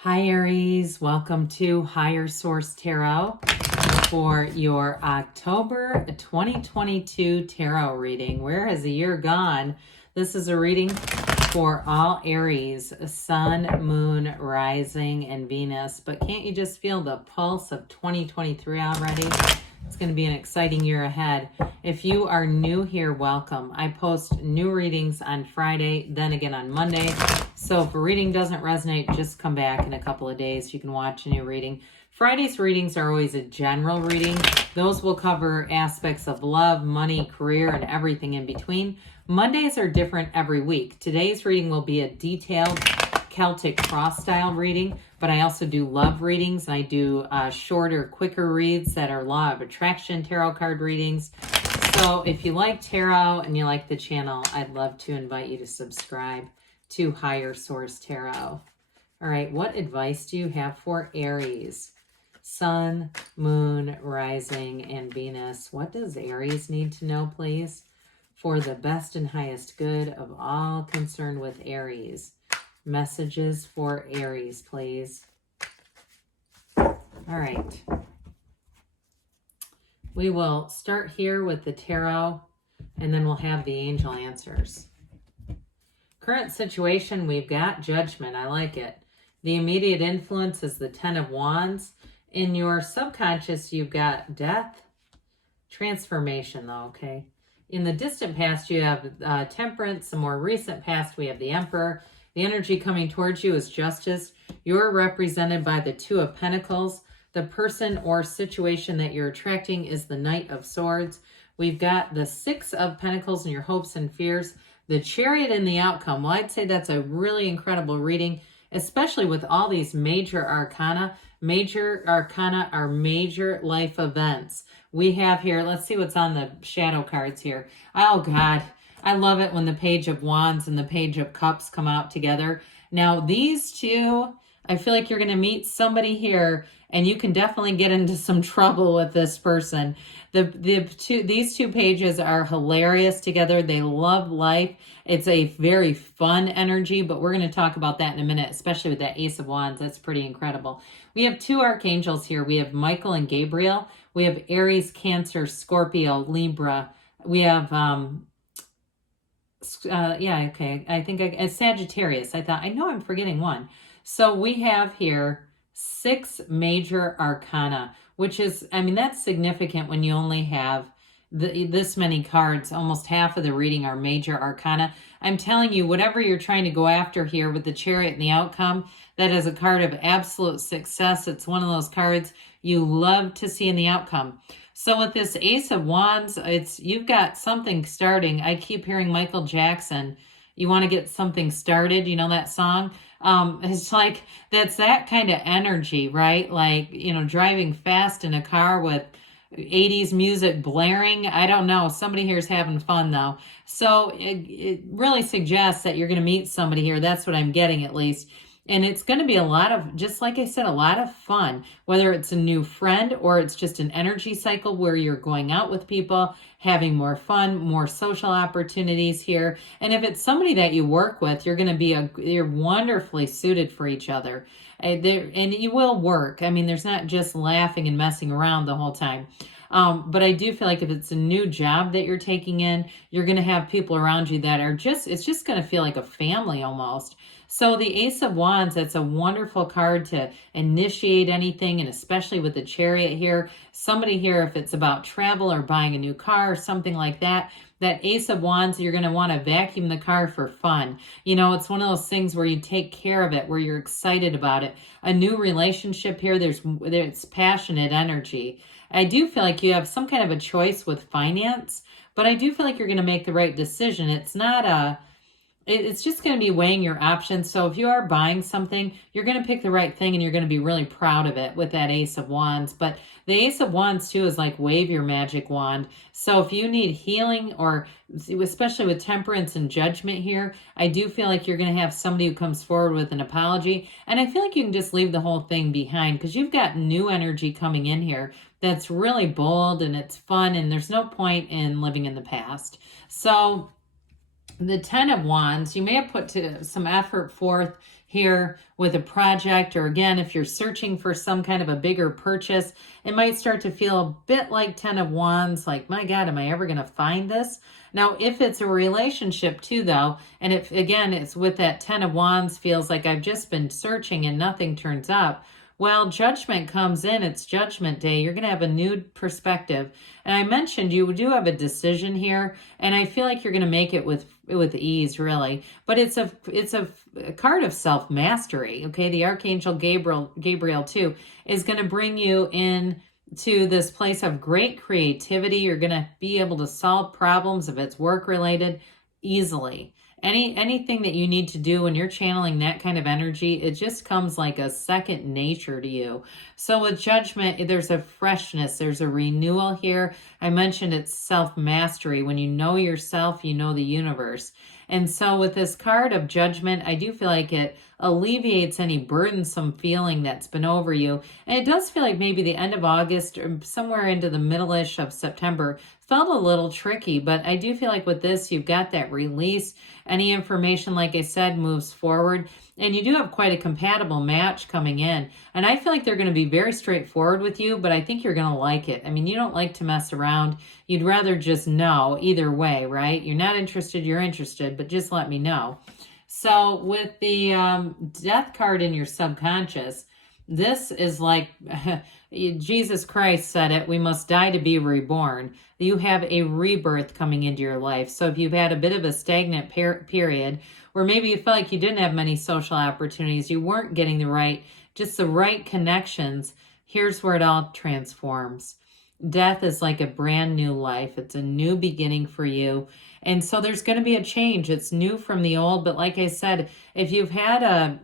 Hi Aries, welcome to Higher Source Tarot for your October 2022 tarot reading. Where has the year gone? This is a reading for all Aries, Sun, Moon, Rising, and Venus. But can't you just feel the pulse of 2023 already? It's going to be an exciting year ahead. If you are new here, welcome. I post new readings on Friday, then again on Monday. So if a reading doesn't resonate, just come back in a couple of days. You can watch a new reading. Friday's readings are always a general reading. Those will cover aspects of love, money, career, and everything in between. Mondays are different every week. Today's reading will be a detailed Celtic cross style reading, but I also do love readings. I do shorter, quicker reads that are law of attraction tarot card readings. So if you like tarot and you like the channel, I'd love to invite you to subscribe to Higher Source Tarot. All right, what advice do you have for Aries? Sun, Moon, Rising, and Venus. What does Aries need to know, please? For the best and highest good of all concerned with Aries. Messages for Aries, please. All right. We will start here with the tarot, and then we'll have the angel answers. Current situation, we've got Judgment. I like it. The immediate influence is the Ten of Wands. In your subconscious, you've got Death, Transformation, though, okay? In the distant past, you have Temperance. The more recent past, we have the Emperor. The energy coming towards you is Justice. You're represented by the Two of Pentacles. The person or situation that you're attracting is the Knight of Swords. We've got the Six of Pentacles in your hopes and fears. The Chariot in the outcome. Well, I'd say that's a really incredible reading, especially with all these major arcana. Major arcana are major life events. We have here, let's see what's on the shadow cards here. Oh, God. I love it when the Page of Wands and the Page of Cups come out together. Now, these two, I feel like you're going to meet somebody here, and you can definitely get into some trouble with this person. These two pages are hilarious together. They love life. It's a very fun energy, but we're going to talk about that in a minute, especially with that Ace of Wands. That's pretty incredible. We have two archangels here. We have Michael and Gabriel. We have Aries, Cancer, Scorpio, Libra. We have... I think it's Sagittarius. I know I'm forgetting one. So we have here 6 major arcana, which is, that's significant when you only have this many cards. Almost half of the reading are major arcana. I'm telling you, whatever you're trying to go after here with the Chariot and the outcome, that is a card of absolute success. It's one of those cards you love to see in the outcome. So with this Ace of Wands, you've got something starting. I keep hearing Michael Jackson. You want to get something started, you know that song? It's like, that's that kind of energy, right? Like, driving fast in a car with 80s music blaring. I don't know. Somebody here is having fun, though. So it really suggests that you're going to meet somebody here. That's what I'm getting, at least. And it's going to be a lot of, just like I said, a lot of fun, whether it's a new friend or it's just an energy cycle where you're going out with people, having more fun, more social opportunities here. And if it's somebody that you work with, you're wonderfully suited for each other. And you will work. There's not just laughing and messing around the whole time. But I do feel like if it's a new job that you're taking in, you're going to have people around you that are it's just going to feel like a family almost. So the Ace of Wands, that's a wonderful card to initiate anything, and especially with the Chariot here. Somebody here, if it's about travel or buying a new car or something like that, that Ace of Wands, you're going to want to vacuum the car for fun. It's one of those things where you take care of it, where you're excited about it. A new relationship here, there's passionate energy. I do feel like you have some kind of a choice with finance, but I do feel like you're going to make the right decision. It's just going to be weighing your options. So if you are buying something, you're going to pick the right thing and you're going to be really proud of it with that Ace of Wands. But the Ace of Wands too is like wave your magic wand. So if you need healing, or especially with Temperance and Judgment here, I do feel like you're going to have somebody who comes forward with an apology. And I feel like you can just leave the whole thing behind because you've got new energy coming in here that's really bold and it's fun, and there's no point in living in the past. So the Ten of Wands, you may have put some effort forth here with a project, or again, if you're searching for some kind of a bigger purchase, it might start to feel a bit like 10 of Wands, like, my God, am I ever going to find this? Now, if it's a relationship too, though, and if, again, it's with that 10 of Wands, feels like I've just been searching and nothing turns up, well, judgment comes in. It's judgment day. You're going to have a new perspective. And I mentioned you do have a decision here, and I feel like you're going to make it with ease, really. But it's a card of self-mastery, okay? The Archangel Gabriel too, is going to bring you in to this place of great creativity. You're going to be able to solve problems if it's work-related easily. Anything that you need to do when you're channeling that kind of energy, it just comes like a second nature to you. So with judgment, there's a freshness, there's a renewal here. I mentioned it's self-mastery. When you know yourself, you know the universe. And so with this card of judgment, I do feel like it alleviates any burdensome feeling that's been over you. And it does feel like maybe the end of August or somewhere into the middle-ish of September felt a little tricky, but I do feel like with this, you've got that release. Any information, like I said, moves forward. And you do have quite a compatible match coming in. And I feel like they're going to be very straightforward with you, but I think you're going to like it. I mean, you don't like to mess around. You'd rather just know either way, right? You're not interested, you're interested, but just let me know. So with the death card in your subconscious, this is like, Jesus Christ said it, we must die to be reborn. You have a rebirth coming into your life. So if you've had a bit of a stagnant period, where maybe you felt like you didn't have many social opportunities, you weren't getting the right connections, here's where it all transforms. Death is like a brand new life. It's a new beginning for you. And so there's going to be a change. It's new from the old. But like I said, if you've had a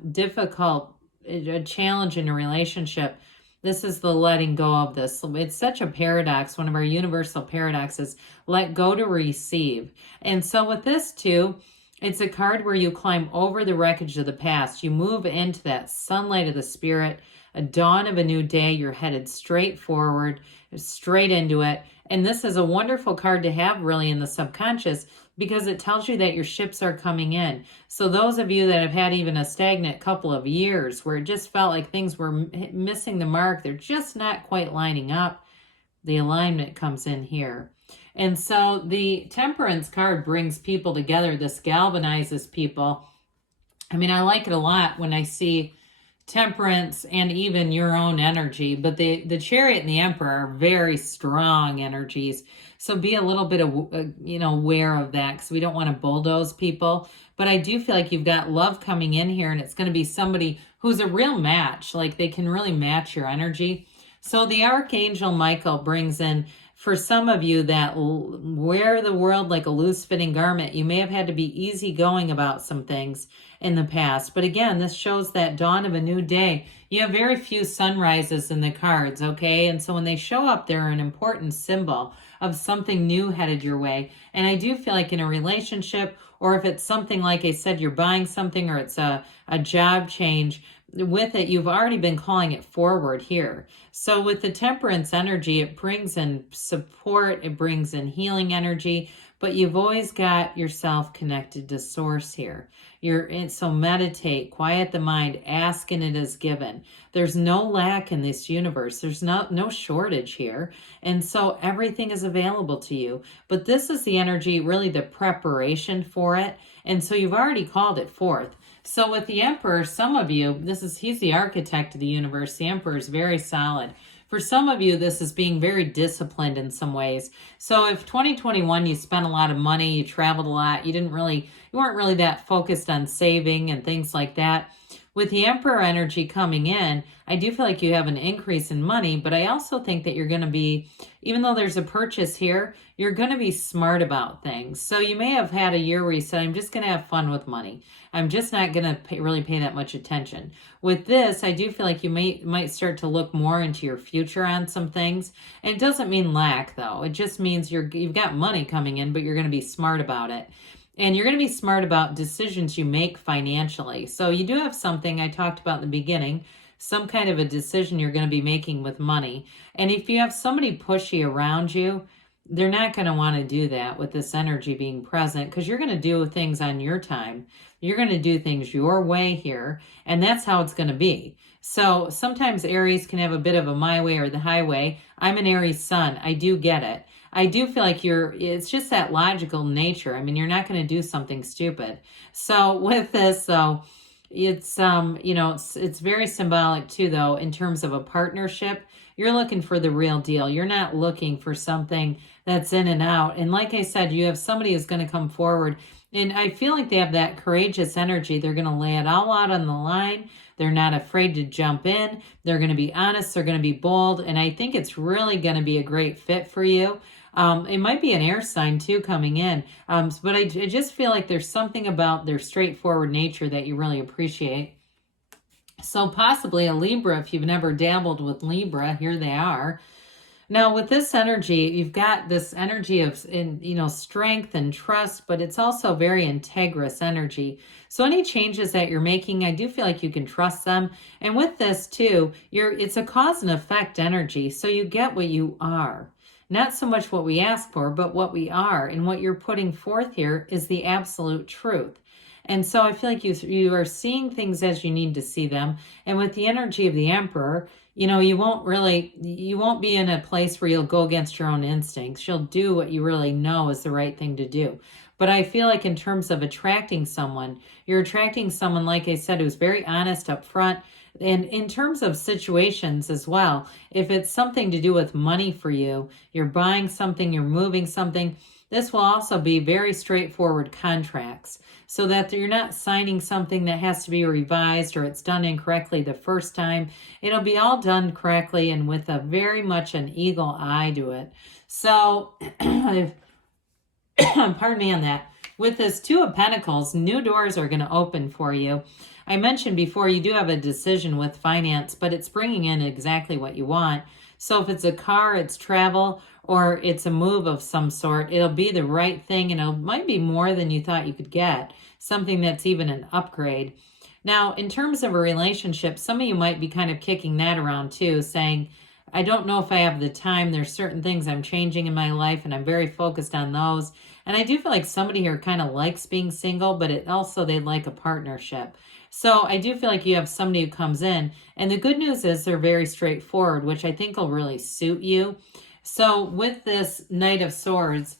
challenge in a relationship, this is the letting go of this. It's such a paradox. One of our universal paradoxes, let go to receive. And so with this too, it's a card where you climb over the wreckage of the past. You move into that sunlight of the spirit, a dawn of a new day. You're headed straight forward, straight into it. And this is a wonderful card to have really in the subconscious, because it tells you that your ships are coming in. So those of you that have had even a stagnant couple of years where it just felt like things were missing the mark, they're just not quite lining up, the alignment comes in here. And so the Temperance card brings people together. This galvanizes people. I mean, I like it a lot when I see Temperance and even your own energy, but the Chariot and the Emperor are very strong energies. So be a little bit aware of that, because we don't want to bulldoze people. But I do feel like you've got love coming in here, and it's going to be somebody who's a real match. Like they can really match your energy. So the Archangel Michael brings in, for some of you that wear the world like a loose-fitting garment, you may have had to be easygoing about some things in the past. But again, this shows that dawn of a new day. You have very few sunrises in the cards, okay? And so when they show up, they're an important symbol of something new headed your way. And I do feel like in a relationship, or if it's something like I said, you're buying something, or it's a job change, with it, you've already been calling it forward here. So with the Temperance energy, it brings in support, it brings in healing energy, but you've always got yourself connected to source here. So meditate, quiet the mind, ask and it is given. There's no lack in this universe. There's no shortage here. And so everything is available to you. But this is the energy, really the preparation for it. And so you've already called it forth. So with the Emperor, some of you, he's the architect of the universe. The Emperor is very solid. For some of you, this is being very disciplined in some ways. So if 2021, you spent a lot of money, you traveled a lot, you weren't really that focused on saving and things like that. With the Emperor energy coming in, I do feel like you have an increase in money, but I also think that you're going to be, even though there's a purchase here, you're going to be smart about things. So you may have had a year where you said, I'm just going to have fun with money. I'm just not going to really pay that much attention. With this, I do feel like you might start to look more into your future on some things. And it doesn't mean lack, though. It just means you've got money coming in, but you're going to be smart about it. And you're going to be smart about decisions you make financially. So you do have something I talked about in the beginning, some kind of a decision you're going to be making with money. And if you have somebody pushy around you, they're not going to want to do that with this energy being present, because you're going to do things on your time. You're going to do things your way here, and that's how it's going to be. So sometimes Aries can have a bit of a my way or the highway. I'm an Aries sun. I do get it. I do feel like it's just that logical nature. I mean, you're not going to do something stupid. So with this, though, it's, it's very symbolic too, though, in terms of a partnership. You're looking for the real deal. You're not looking for something that's in and out. And like I said, you have somebody who's going to come forward. And I feel like they have that courageous energy. They're going to lay it all out on the line. They're not afraid to jump in. They're going to be honest. They're going to be bold. And I think it's really going to be a great fit for you. It might be an air sign too coming in. But I just feel like there's something about their straightforward nature that you really appreciate. So possibly a Libra, if you've never dabbled with Libra, here they are. Now with this energy, you've got this energy of, strength and trust, but it's also very integrous energy. So any changes that you're making, I do feel like you can trust them. And with this too, it's a cause and effect energy. So you get what you are. Not so much what we ask for, but what we are. And what you're putting forth here is the absolute truth. And so I feel like you are seeing things as you need to see them. And with the energy of the Emperor, you won't be in a place where you'll go against your own instincts. You'll do what you really know is the right thing to do. But I feel like in terms of attracting someone, you're attracting someone, like I said, who's very honest up front. And in terms of situations as well, if it's something to do with money for you, you're buying something, you're moving something, this will also be very straightforward contracts so that you're not signing something that has to be revised or it's done incorrectly the first time. It'll be all done correctly and with a very much an eagle eye to it. So, pardon me on that. With this Two of Pentacles, new doors are going to open for you. I mentioned before you do have a decision with finance, but it's bringing in exactly what you want. So if it's a car, it's travel, or it's a move of some sort, it'll be the right thing, and it might be more than you thought you could get, something that's even an upgrade. Now, in terms of a relationship, some of you might be kind of kicking that around too, saying, I don't know if I have the time. There's certain things I'm changing in my life, and I'm very focused on those. And I do feel like somebody here kind of likes being single, but they'd like a partnership. So I do feel like you have somebody who comes in, and the good news is they're very straightforward, which I think will really suit you. So with this Knight of Swords,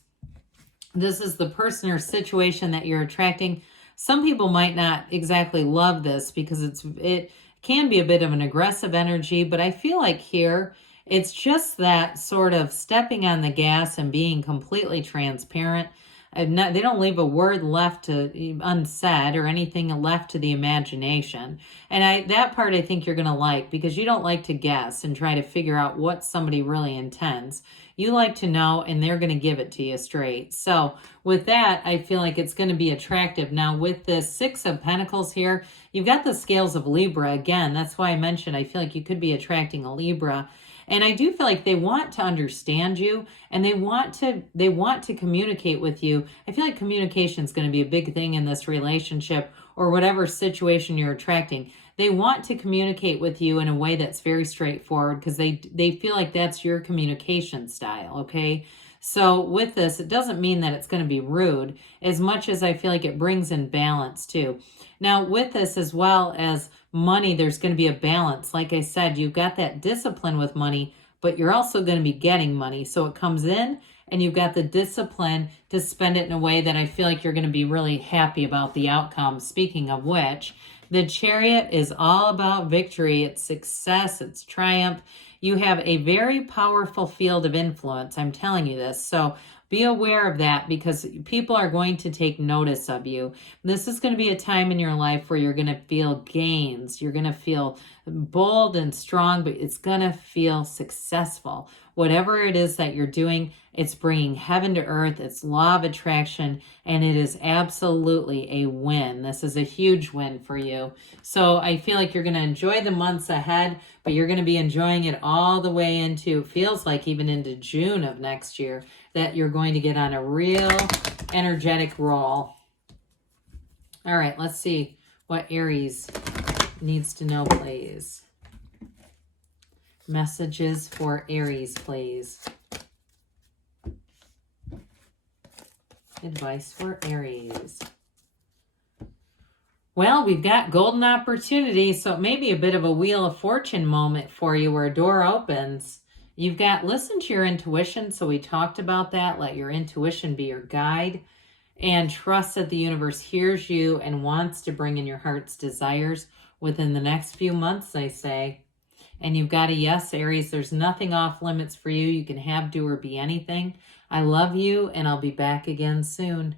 this is the person or situation that you're attracting. Some people might not exactly love this because it can be a bit of an aggressive energy, but I feel like here it's just that sort of stepping on the gas and being completely transparent. They don't leave a word left to unsaid or anything left to the imagination. And that part I think you're going to like, because you don't like to guess and try to figure out what somebody really intends. You like to know, and they're going to give it to you straight. So with that, I feel like it's going to be attractive. Now with the Six of Pentacles here, you've got the scales of Libra again. That's why I mentioned I feel like you could be attracting a Libra. And I do feel like they want to understand you, and they want to communicate with you. I feel like communication is going to be a big thing in this relationship or whatever situation you're attracting. They want to communicate with you in a way that's very straightforward because they feel like that's your communication style, okay? So with this, it doesn't mean that it's going to be rude as much as I feel like it brings in balance too. Now with this, as well as money, there's going to be a balance. Like I said, you've got that discipline with money, but you're also going to be getting money. So it comes in and you've got the discipline to spend it in a way that I feel like you're going to be really happy about the outcome. Speaking of which, the Chariot is all about victory. It's success. It's triumph. You have a very powerful field of influence. I'm telling you this. So be aware of that because people are going to take notice of you. This is going to be a time in your life where you're going to feel gains. You're going to feel bold and strong, but it's going to feel successful. Whatever it is that you're doing, it's bringing heaven to earth. It's law of attraction, and it is absolutely a win. This is a huge win for you. So I feel like you're going to enjoy the months ahead, but you're going to be enjoying it all the way into, feels like even into June of next year, that you're going to get on a real energetic roll. All right, let's see what Aries needs to know, please. Messages for Aries, please. Advice for Aries. Well, we've got golden opportunity, so it may be a bit of a Wheel of Fortune moment for you where a door opens. You've got, listen to your intuition. So we talked about that. Let your intuition be your guide and trust that the universe hears you and wants to bring in your heart's desires within the next few months, I say. And you've got a yes, Aries. There's nothing off limits for you. You can have, do, or be anything. I love you, and I'll be back again soon.